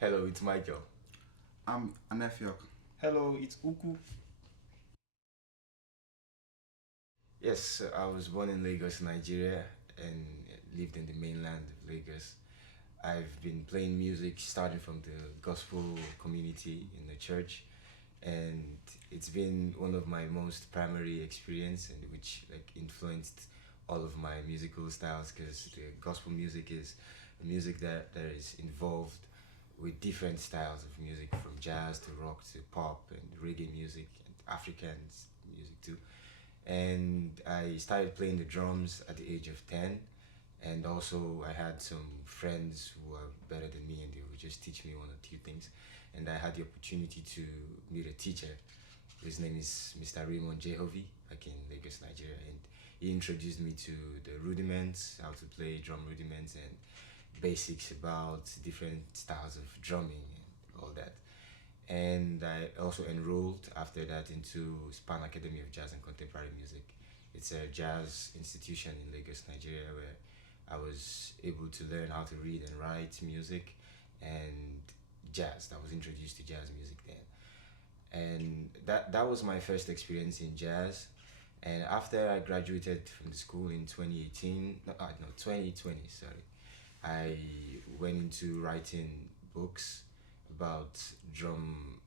Hello, it's Michael. I'm Aniefiok. Hello, it's Ukwu. Yes, I was born in Lagos, Nigeria, and lived in the mainland of Lagos. I've been playing music starting from the gospel community in the church, and it's been one of my most primary experience, and which like influenced all of my musical styles because the gospel music is music that is involved with different styles of music from jazz to rock to pop and reggae music and African music too. And I started playing the drums at the age of 10. And also, I had some friends who were better than me, and they would just teach me one or two things. And I had the opportunity to meet a teacher. His name is Mr. Raymond Jehovi, back in Lagos, Nigeria. And he introduced me to the rudiments, how to play drum rudiments, and basics about different styles of drumming and all that. And I also enrolled after that into Span Academy of Jazz and Contemporary Music. It's a jazz institution in Lagos, Nigeria, where I was able to learn how to read and write music and jazz. I was introduced to jazz music then, and that was my first experience in jazz. And after I graduated from the school in 2018, no 2020, sorry, I went into writing books about drum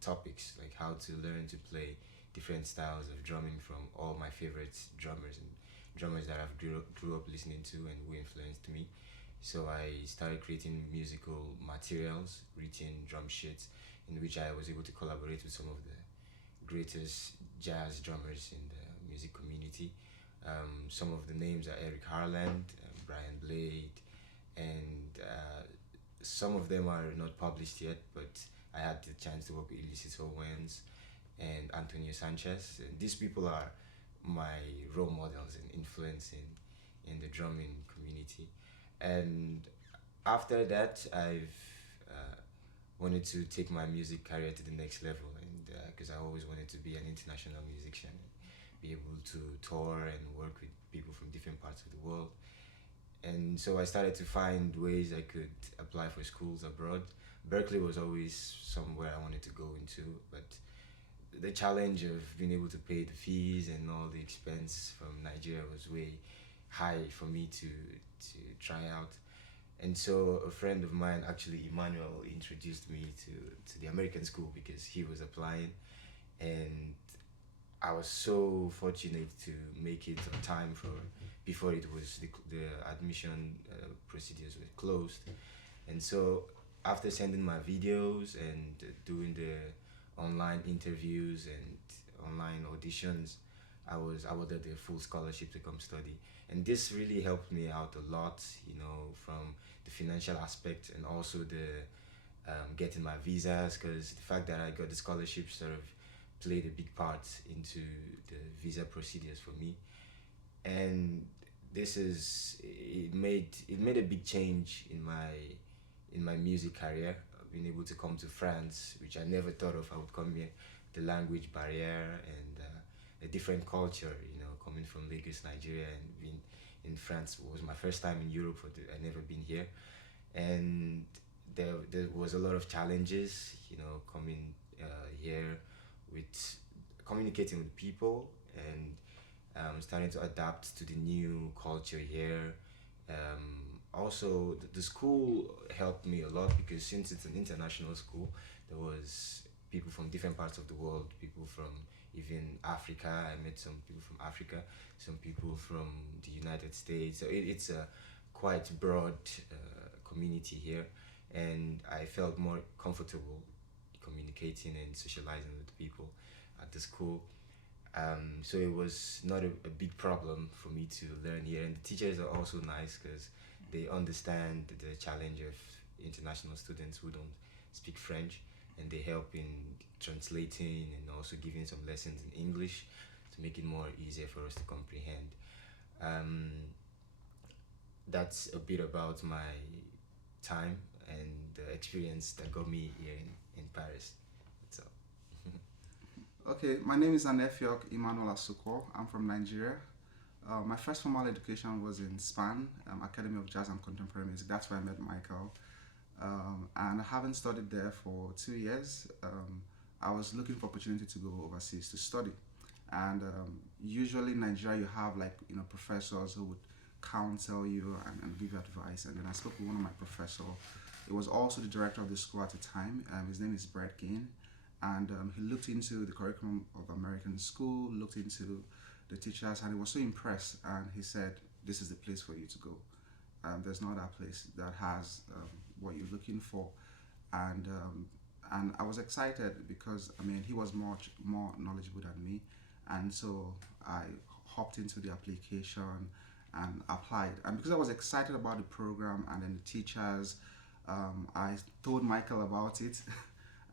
topics, like how to learn to play different styles of drumming from all my favorite drummers and drummers that I've grew up listening to and who influenced me. So I started creating musical materials, written drum sheets, in which I was able to collaborate with some of the greatest jazz drummers in the music community. Some of the names are Eric Harland, Brian Blade, and some of them are not published yet, but I had the chance to work with Ulysses Owens and Antonio Sanchez. And these people are my role models and influence in the drumming community. And after that, I've wanted to take my music career to the next level, and because I always wanted to be an international musician, and be able to tour and work with people from different parts of the world. And so I started to find ways I could apply for schools abroad. Berkeley was always somewhere I wanted to go into, but the challenge of being able to pay the fees and all the expense from Nigeria was way high for me to try out. And so a friend of mine, actually Emmanuel, introduced me to the American school because he was applying, and I was so fortunate to make it on time for before it was the admission procedures were closed. And so after sending my videos and doing the online interviews and online auditions, I was awarded a full scholarship to come study. And this really helped me out a lot, from the financial aspect and also the getting my visas, because the fact that I got the scholarship sort of played a big part into the visa procedures for me. And it made a big change in my music career. Being able to come to France, which I never thought of I would come here, the language barrier and a different culture, coming from Lagos, Nigeria, and being in France was my first time in Europe. I never been here, and there was a lot of challenges, coming here with communicating with people and starting to adapt to the new culture here. Also, the school helped me a lot because since it's an international school, there was people from different parts of the world, people from even Africa. I met some people from Africa, some people from the United States. So it's a quite broad community here, and I felt more comfortable communicating and socializing with people at the school. So it was not a big problem for me to learn here, and the teachers are also nice because they understand the challenge of international students who don't speak French, and they help in translating and also giving some lessons in English to make it more easier for us to comprehend. Um, that's a bit about my time and the experience that got me here in Paris. So, Okay, my name is Aniefiok Emmanuel Asuquo. I'm from Nigeria. My first formal education was in SPAN, Academy of Jazz and Contemporary Music. That's where I met Michael. and having studied there for 2 years, I was looking for opportunity to go overseas to study. And usually in Nigeria, you have like professors who would counsel you and give you advice. And then I spoke with one of my professors. He was also the director of the school at the time. His name is Brett Gain, and he looked into the curriculum of American school, looked into the teachers, and he was so impressed. And he said, "This is the place for you to go. There's no other place that has what you're looking for." And I was excited because he was much more knowledgeable than me, and so I hopped into the application and applied. And because I was excited about the program and then the teachers, I told Michael about it,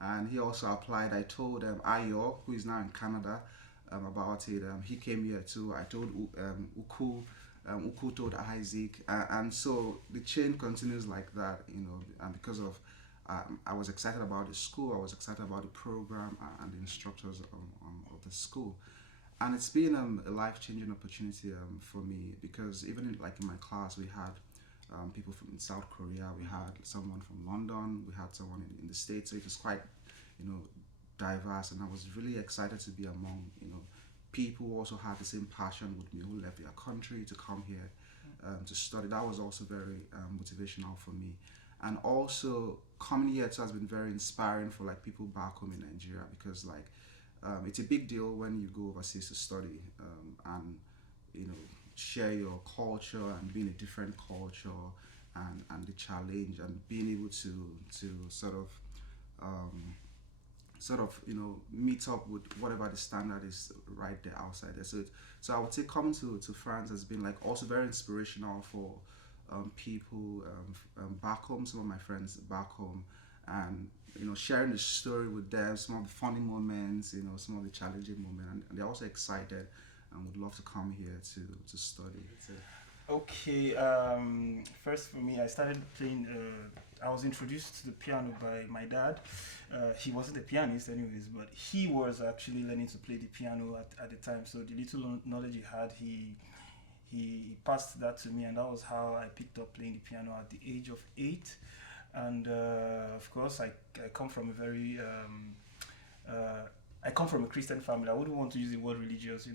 and he also applied. I told Ayo, who is now in Canada, about it. He came here too. I told Ukwu. Ukwu told Isaac, and so the chain continues like that, and because of I was excited about the school, I was excited about the program and the instructors of the school, and it's been a life-changing opportunity for me, because even in my class we had people from South Korea, we had someone from London, we had someone in the States, so it was quite diverse, and I was really excited to be among people who also had the same passion with me, who left their country to come here to study. That was also very motivational for me. And also coming here too has been very inspiring for people back home in Nigeria, because it's a big deal when you go overseas to study and share your culture and be in a different culture, and the challenge and being able to sort of meet up with whatever the standard is right there outside there. So I would say coming to France has been also very inspirational for people back home, some of my friends back home, and sharing the story with them, some of the funny moments, some of the challenging moments, and they're also excited and would love to come here to study. Okay, first for me, I started playing, I was introduced to the piano by my dad. He wasn't a pianist anyways, but he was actually learning to play the piano at the time. So the little knowledge he had, he passed that to me, and that was how I picked up playing the piano at the age of 8. And of course, I come from a very, I come from a Christian family. I wouldn't want to use the word religious,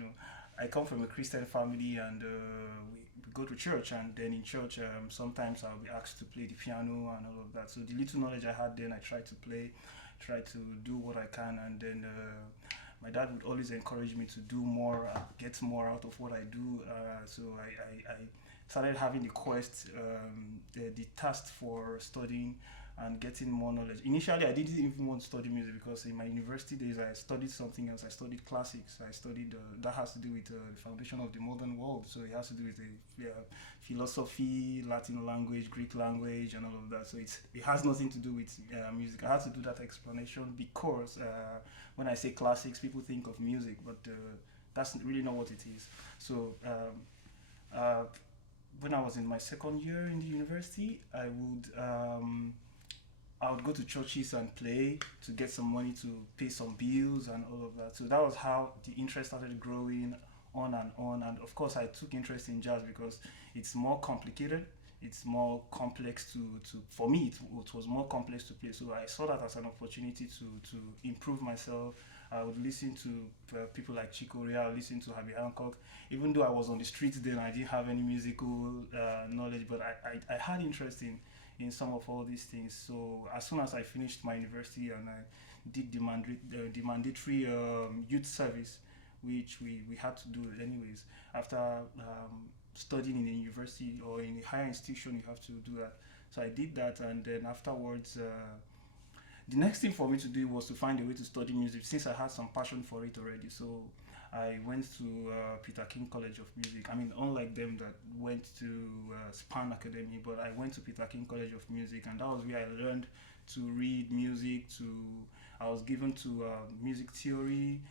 I come from a Christian family, and we go to church, and then in church sometimes I'll be asked to play the piano and all of that. So the little knowledge I had then, I tried to play, tried to do what I can, and then my dad would always encourage me to do more, get more out of what I do. So I started having the quest, the task for studying and getting more knowledge. Initially, I didn't even want to study music, because in my university days, I studied something else. I studied classics. I studied, that has to do with the foundation of the modern world. So it has to do with philosophy, Latin language, Greek language, and all of that. So it has nothing to do with music. I had to do that explanation, because when I say classics, people think of music, but that's really not what it is. So when I was in my second year in the university, I would go to churches and play to get some money to pay some bills and all of that. So that was how the interest started growing on. And of course, I took interest in jazz because it's more complicated. It's more complex to for me, it was more complex to play. So I saw that as an opportunity to improve myself. I would listen to people like Chick Corea, listen to Herbie Hancock. Even though I was on the streets then, I didn't have any musical knowledge, but I had interest in some of all these things. So as soon as I finished my university and I did the mandatory youth service, which we had to do anyways, after studying in a university or in a higher institution, you have to do that. So I did that, and then afterwards, the next thing for me to do was to find a way to study music, since I had some passion for it already. So I went to Peter King College of Music. I mean, unlike them that went to Span Academy, but I went to Peter King College of Music, and that was where I learned to read music. I was given to music theory,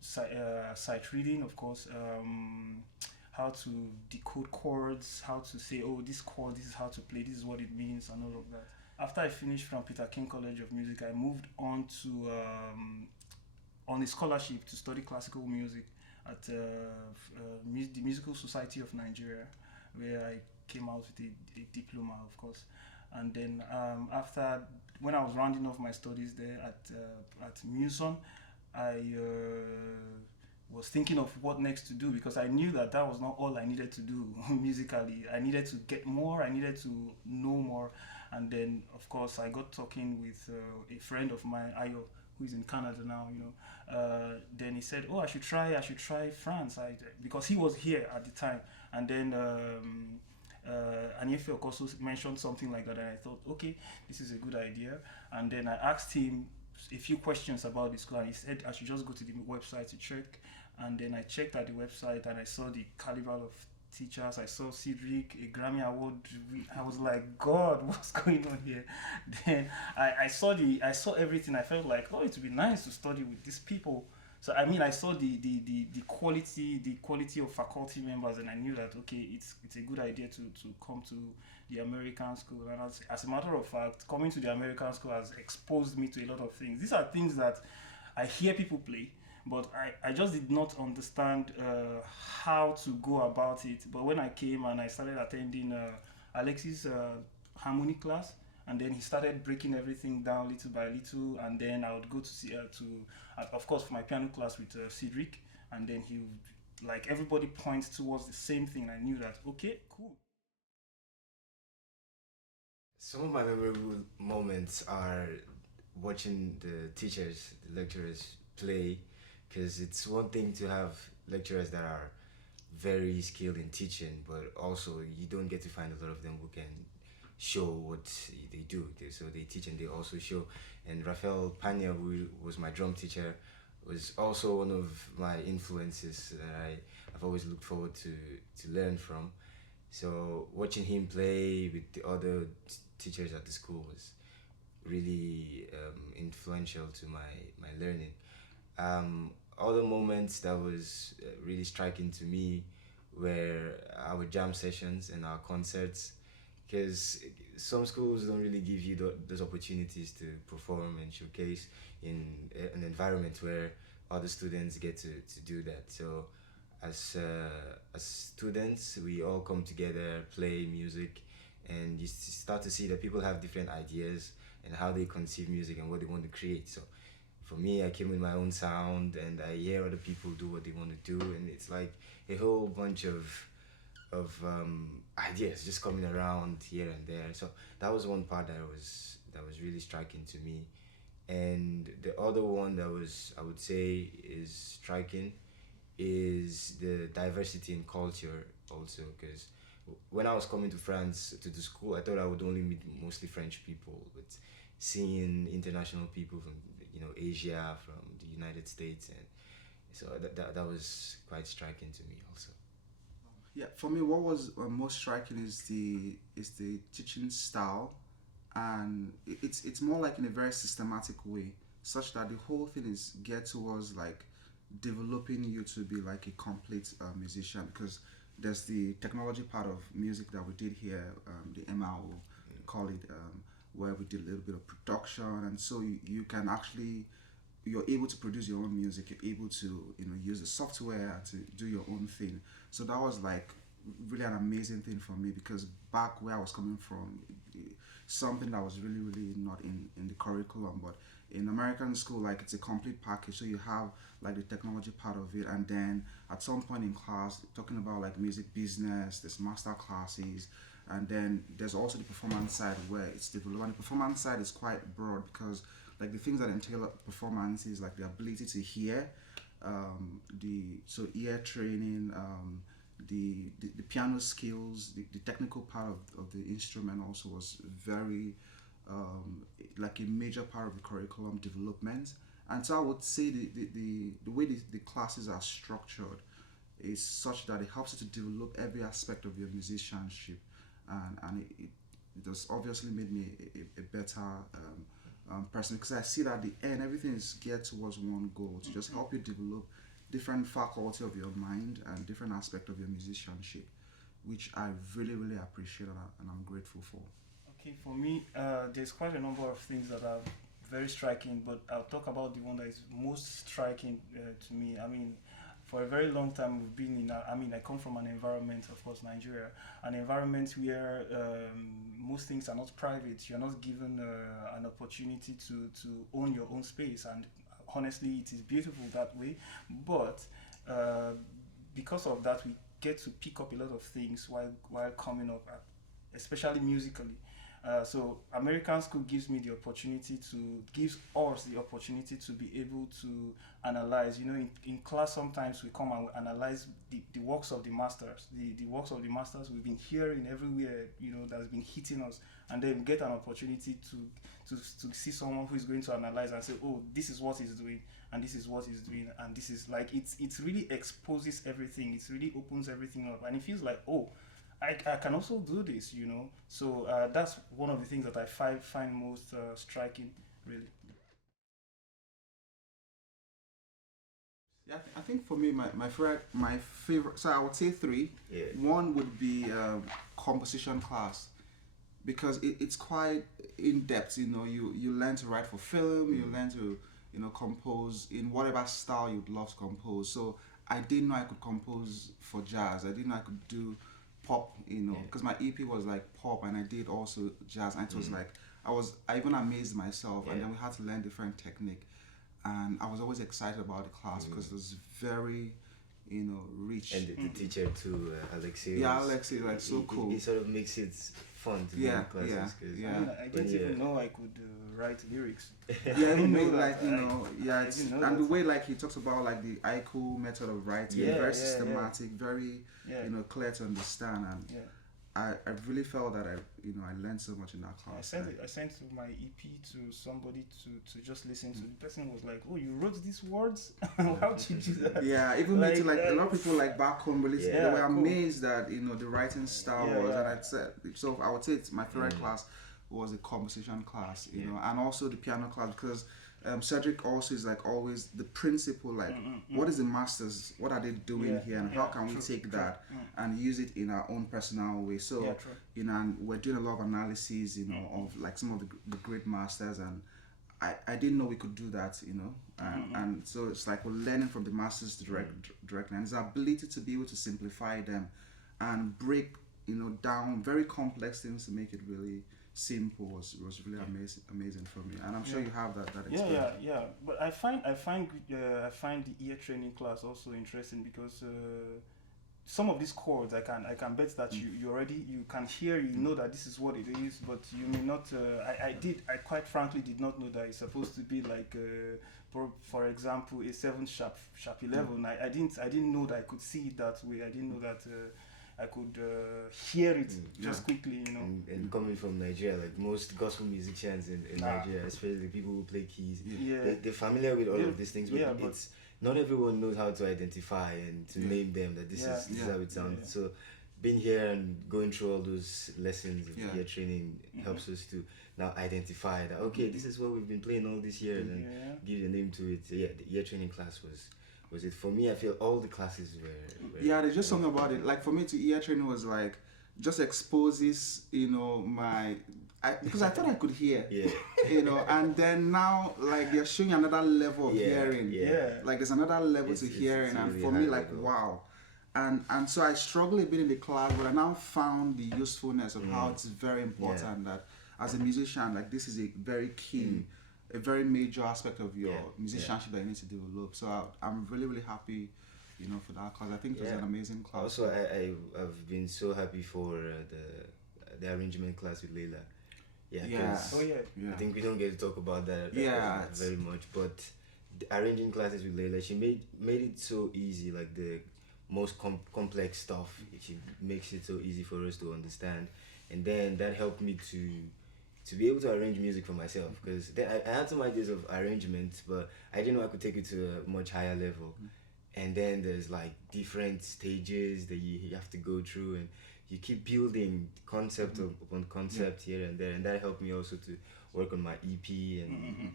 sight reading, of course, how to decode chords, how to say, oh, this chord, this is how to play, this is what it means, and all of that. After I finished from Peter King College of Music, I moved on to on a scholarship to study classical music at the Musical Society of Nigeria, where I came out with a diploma, of course. And then after, when I was rounding off my studies there at Muson, I was thinking of what next to do, because I knew that that was not all I needed to do musically. I needed to get more, I needed to know more. And then, of course, I got talking with a friend of mine, Ayo, who is in Canada now, then he said, "Oh, I should try France," because he was here at the time. And then Aniefiok also mentioned something like that, and I thought, okay, this is a good idea. And then I asked him a few questions about the school, and he said I should just go to the website to check. And then I checked at the website, and I saw the caliber of teachers. I saw Cedric, a Grammy Award. I was like, God, what's going on here? Then I saw everything. I felt like, oh, it would be nice to study with these people. So I mean, I saw the quality of faculty members, and I knew that, okay, it's a good idea to come to the American school. And as a matter of fact, coming to the American school has exposed me to a lot of things. These are things that I hear people play, but I just did not understand how to go about it. But when I came and I started attending Alex's harmony class, and then he started breaking everything down little by little, and then I would go of course, for my piano class with Cedric, and then he would, like, everybody points towards the same thing. I knew that, okay, cool. Some of my memorable moments are watching the teachers, the lecturers play, because it's one thing to have lecturers that are very skilled in teaching, but also you don't get to find a lot of them who can show what they do. So they teach and they also show. And Rafael Pania, who was my drum teacher, was also one of my influences that I've always looked forward to learn from. So watching him play with the other teachers at the school was really influential to my learning. Other moments that was really striking to me were our jam sessions and our concerts, because some schools don't really give you those opportunities to perform and showcase in an environment where other students get to do that. So as students, we all come together, play music, and you start to see that people have different ideas and how they conceive music and what they want to create. So for me, I came with my own sound, and I hear other people do what they want to do, and it's like a whole bunch of ideas just coming around here and there. So that was one part that was really striking to me. And the other one that was, I would say, is striking is the diversity in culture also, because when I was coming to France to the school, I thought I would only meet mostly French people, but seeing international people from Asia, from the United States, and so that was quite striking to me also. Yeah, for me, what was most striking is the teaching style, and it's more like in a very systematic way, such that the whole thing is geared towards like developing you to be like a complete musician. Because there's the technology part of music that we did here, the MRO, call it, where we did a little bit of production, and so you can actually, you're able to produce your own music, you're able to use the software to do your own thing. So that was like really an amazing thing for me, because back where I was coming from, something that was really not in the curriculum, but in American school, like, it's a complete package. So you have like the technology part of it, and then at some point in class talking about like music business, there's master classes, and then there's also the performance side where it's developed. And the performance side is quite broad, because like the things that entail performance is like the ability to hear, ear training, the piano skills, the technical part of the instrument also was very like a major part of the curriculum development. And so I would say the way the classes are structured is such that it helps you to develop every aspect of your musicianship, and it just obviously made me a better person, because I see that at the end everything is geared towards one goal, to just help you develop different faculty of your mind and different aspect of your musicianship, which I really appreciate, and I'm grateful for. Okay, for me, there's quite a number of things that are very striking, but I'll talk about the one that is most striking to me. I mean, for a very long time we've been in I come from an environment, of course, Nigeria, an environment where most things are not private. You're not given an opportunity to own your own space, and honestly it is beautiful that way, but because of that we get to pick up a lot of things while coming up, especially musically. So American school gives us the opportunity to be able to analyze. In class sometimes we come and we analyze the works of the masters, the works of the masters we've been hearing everywhere, that's been hitting us, and then we get an opportunity to see someone who is going to analyze and say, oh, this is what he's doing, and this is what he's doing, and this is like, it really exposes everything, it really opens everything up, and it feels like, oh, I can also do this, So that's one of the things that I find most striking, really. Yeah, I think for me, my favorite. So I would say three. Yeah. One would be composition class, because it's quite in depth. You learn to write for film. You learn to compose in whatever style you'd love to compose. So I didn't know I could compose for jazz. I didn't know I could do pop, because my EP was like pop, and I did also jazz, and it was like I even amazed myself, and then we had to learn different technique, and I was always excited about the class because it was very rich. And the teacher too, Alexei. Yeah, Alexei, like so cool. He sort of makes it fun to do classes. I didn't even know I could write lyrics. Yeah, even though and the way like he talks about like the Ukwu method of writing, very systematic, very clear to understand, and I really felt that I learned so much in that class. I sent my EP to somebody to just listen to. The person was like, "Oh, you wrote these words? How did you do that?" Yeah, even me too. Like a lot of people like back home, really, they were amazed that the writing style was. And I said, so I would say it's my favorite class was the composition class, and also the piano class, because Cedric also is like always the principle, like what is the masters, what are they doing here, and how can we take that and use it in our own personal way. So and we're doing a lot of analysis of like some of the great masters, and I didn't know we could do that, and so it's like we're learning from the masters directly, and it's our ability to be able to simplify them and break down very complex things to make it really simple was really amazing for me, and I'm sure you have that experience. Yeah. But I find the ear training class also interesting, because some of these chords I can bet that you already can hear, that this is what it is, but you may not. I quite frankly did not know that it's supposed to be like for example a 7 sharp 11. I didn't know that I could see it that way. I didn't know that. I could hear it just quickly, And coming from Nigeria, like most gospel musicians in Nigeria, especially the people who play keys, they're familiar with all of these things, but it's not everyone knows how to identify and to name them, that this is how it sounds. So being here and going through all those lessons of ear training helps us to now identify that, okay, this is what we've been playing all these years, and give a name to it. So the ear training class was it for me. I feel all the classes were there's just something about it. Like for me, to ear training was like just exposes because I thought I could hear, and then now like they're showing another level of hearing. Like there's another level to hearing, and really for me like level. wow. And so I struggled a bit in the class, but I now found the usefulness of how it's very important that as a musician, like this is a very key, a very major aspect of your musicianship that you need to develop. So I'm really, really happy, for that class. I think it was an amazing class. Also, I've been so happy for the arrangement class with Leila. I think we don't get to talk about that very much, but the arranging classes with Leila, she made it so easy, like the most complex stuff. She makes it so easy for us to understand, and then that helped me to be able to arrange music for myself, because I had some ideas of arrangement, but I didn't know I could take it to a much higher level. And then there's like different stages that you have to go through, and you keep building concept upon concept here and there, and that helped me also to work on my EP, and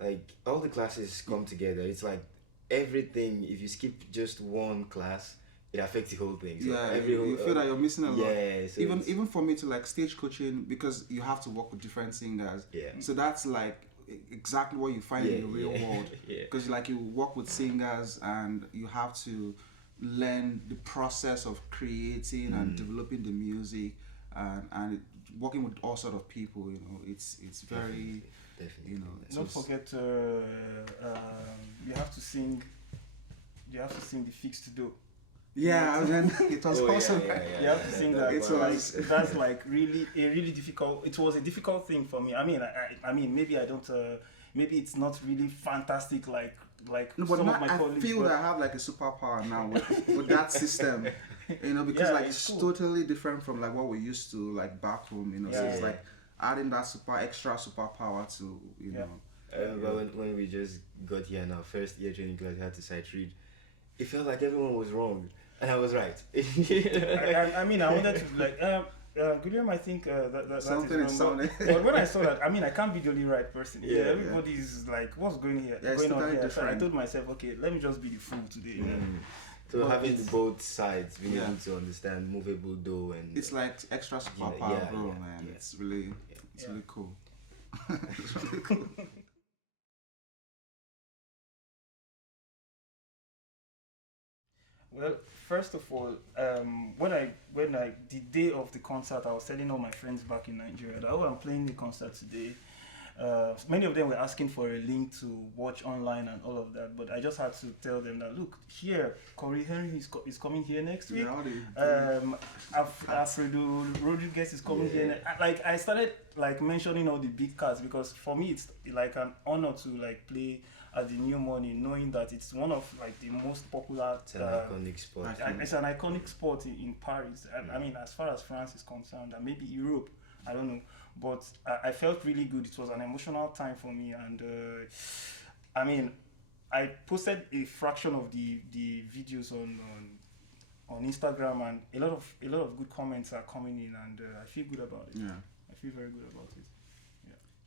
like all the classes come together. It's like everything, if you skip just one class, it affects the whole thing. So you feel that you're missing a lot. So even for me to like stage coaching, because you have to work with different singers. So that's like exactly what you find in the real world. Yeah. Because like you work with singers and you have to learn the process of creating and developing the music, and working with all sort of people. You know, it's very Definitely. you know. Don't forget, you have to sing. You have to sing the fixed do. Yeah, and then it was awesome. You have to sing that. It was- That's like really a really difficult. It was a difficult thing for me. I mean, maybe I don't. Maybe it's not really fantastic like No, but some now of my I colleagues. feel but that I have like a superpower now with that system, you know, because Yeah, like it's it's cool. totally different from like what we used to like back home, you know. So Yeah, it's yeah. like adding that extra superpower to, you Yeah. know. I remember when we just got here in our first year training class, we had to sight read. It felt like everyone was wrong, and I was right. I mean, I wanted to like. Guillaume, I think that Something is is wrong. sounding. But when I saw that, I mean, I can't be the only right person. Yeah, yeah. Everybody's like, what's going here? Yeah, it's going on totally here? So I different. told myself, okay, let me just be the fool today. So But having it's- both sides, being Yeah. able to understand movable do and It's like extra superpower, yeah, bro, yeah, man. yeah. It's really Yeah. really cool. It's really cool. Well, first of all, when I the day of the concert, I was telling all my friends back in Nigeria that I'm playing the concert today. Many of them were asking for a link to watch online and all of that, but I just had to tell them that look here, Corey Henry is coming here next week. Yeah, all the- Alfredo Rodriguez is coming here. Like I started like mentioning all the big cats because for me it's like an honor to like play at the New Morning, knowing that it's one of like the most popular. it's an iconic sport. It's an iconic sport in Paris. I mean, as far as France is concerned, and maybe Europe, I don't know. But I felt really good. It was an emotional time for me, and I mean, I posted a fraction of the videos on Instagram, and a lot of good comments are coming in, and I feel good about it. Yeah. I feel very good about it.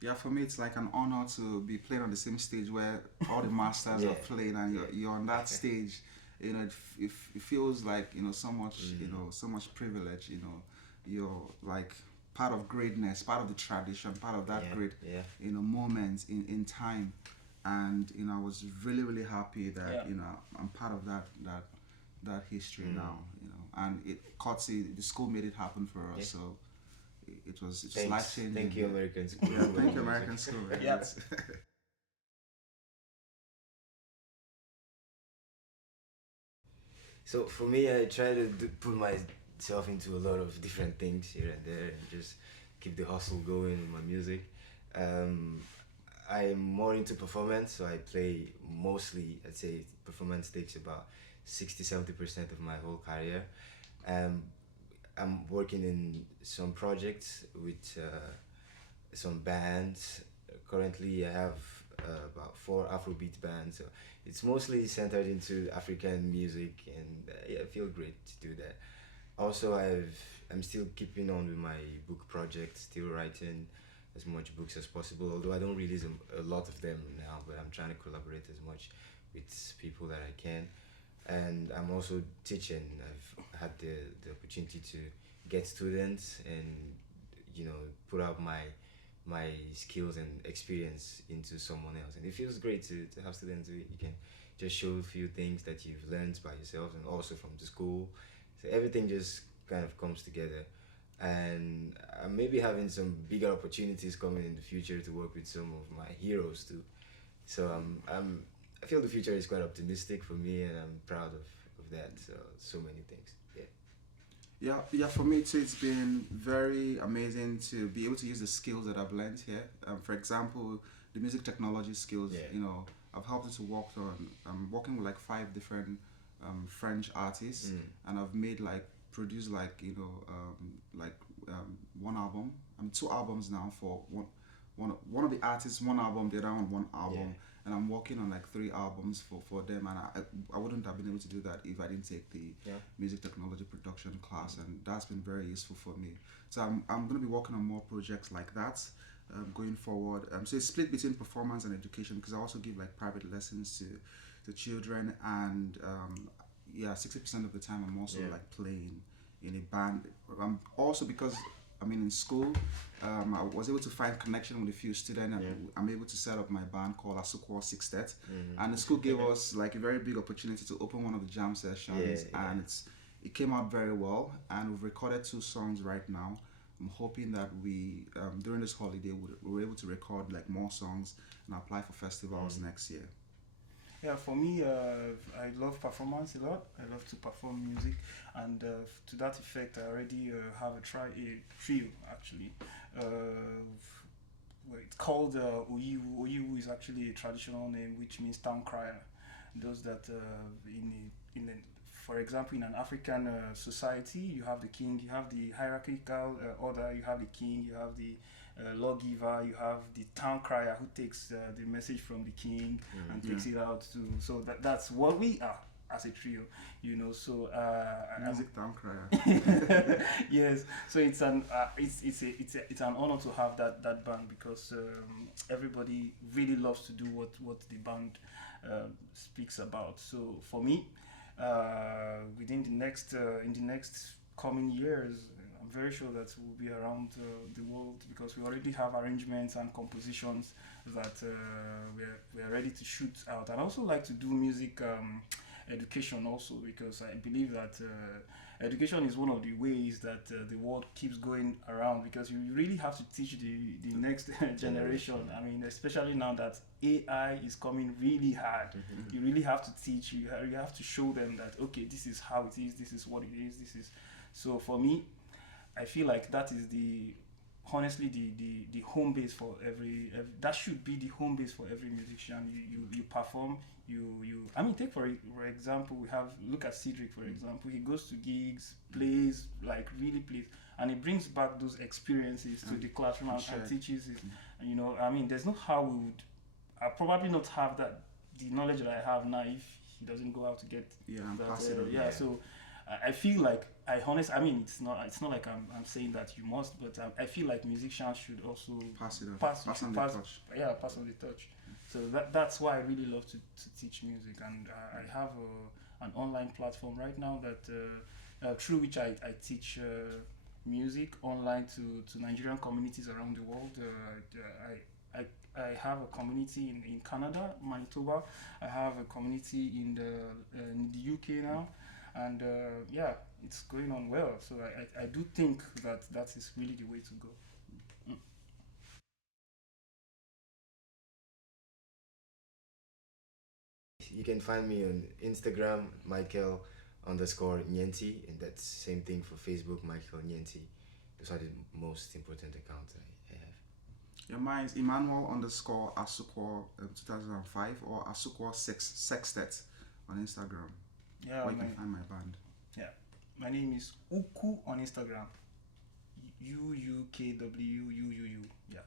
Yeah, for me it's like an honor to be playing on the same stage where all the masters are playing, and you're on that stage. You know, it feels like, you know, so much, you know, so much privilege. You know, you're like part of greatness, part of the tradition, part of that great, you know, moment in time. And you know, I was really happy that you know I'm part of that history now. You know, and courtesy the school made it happen for us. So it was life changing. Thank you, American School. Yeah, thank you, American School. Yeah. So for me, I try to put myself into a lot of different things here and there, and just keep the hustle going with my music. I'm more into performance, so I play mostly. I'd say performance takes about 60-70% of my whole career. I'm working in some projects with some bands. Currently, I have about 4 Afrobeat bands. So it's mostly centered into African music, and yeah, I feel great to do that. Also, I'm still keeping on with my book project, still writing as much books as possible. Although I don't release a lot of them now, but I'm trying to collaborate as much with people that I can. And I'm also teaching. I've had the opportunity to get students and, you know, put out my skills and experience into someone else, and it feels great to have students who you can just show a few things that you've learned by yourself and also from the school. So everything just kind of comes together, and I'm maybe having some bigger opportunities coming in the future to work with some of my heroes too. So I feel the future is quite optimistic for me, and I'm proud of that. So many things. Yeah, for me too, it's been very amazing to be able to use the skills that I've learned here. For example, the music technology skills, you know, I've helped to work on, I'm working with like 5 different French artists, and I've produced like, you know, one album, 2 albums now for one of the artists, 1 album, the other one album. And I'm working on like 3 albums for them, and I wouldn't have been able to do that if I didn't take the music technology production class, and that's been very useful for me. So I'm going to be working on more projects like that going forward. So it's split between performance and education, because I also give like private lessons to children, and 60% of the time I'm also like playing in a band. Also because in school, I was able to find connection with a few students, and I'm able to set up my band called Asuquo Sixtet. And the school gave us like a very big opportunity to open one of the jam sessions, and it came out very well. And we've recorded 2 songs right now. I'm hoping that we during this holiday we're able to record like more songs and apply for festivals next year. Yeah, for me, I love performance a lot. I love to perform music, and to that effect, I already have a trio actually. It's called Oyiwu. Oyiwu is actually a traditional name which means town crier. Those that for example, in an African society, you have the king, you have the hierarchical order, you have the king, you have the lawgiver, you have the town crier who takes the message from the king and takes it out to. So that's what we are as a trio, you know. So music town crier. Yes. So it's an honor to have that band because everybody really loves to do what the band speaks about. So for me, within the next in the next coming years, I'm very sure that we'll be around the world because we already have arrangements and compositions that we are ready to shoot out. And I also like to do music education also because I believe that education is one of the ways that the world keeps going around because you really have to teach the next generation. I mean, especially now that AI is coming really hard. You really have to teach, you have to show them that, okay, this is how it is, this is what it is, this is. So for me, I feel like that is honestly the home base for every that should be the home base for every musician. You perform, I mean, take for example, look at Cedric, for example. He goes to gigs, plays, like really plays, and he brings back those experiences to the classroom and teaches it. And, you know, I mean, there's no how I probably not have the knowledge that I have now if he doesn't go out to get that. So I feel like I mean, it's not like I'm saying that you must, but I feel like musicians should also pass on the touch. Yeah, pass on the touch. So that's why I really love to teach music, and I have an online platform right now that through which I teach music online to Nigerian communities around the world. I have a community in Canada, Manitoba. I have a community in the UK now. And it's going on well. So I do think that is really the way to go. You can find me on Instagram, Michael_Nyenty, and that's same thing for Facebook, Michael Nyenty. Those are the most important accounts I have. Yeah, mine is Emmanuel_Asuquo 2005 or Asuquo Sextet on Instagram. Yeah, where you can find my band. Yeah, my name is Ukwu on Instagram. UUKWUUU. Yeah.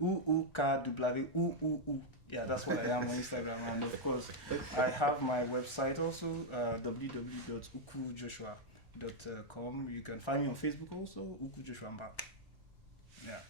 UUKWUUU. Yeah, that's what I am on Instagram. And of course, I have my website also, www.ukwu.joshua.com. You can find me on Facebook also, Ukwu Joshua. Yeah.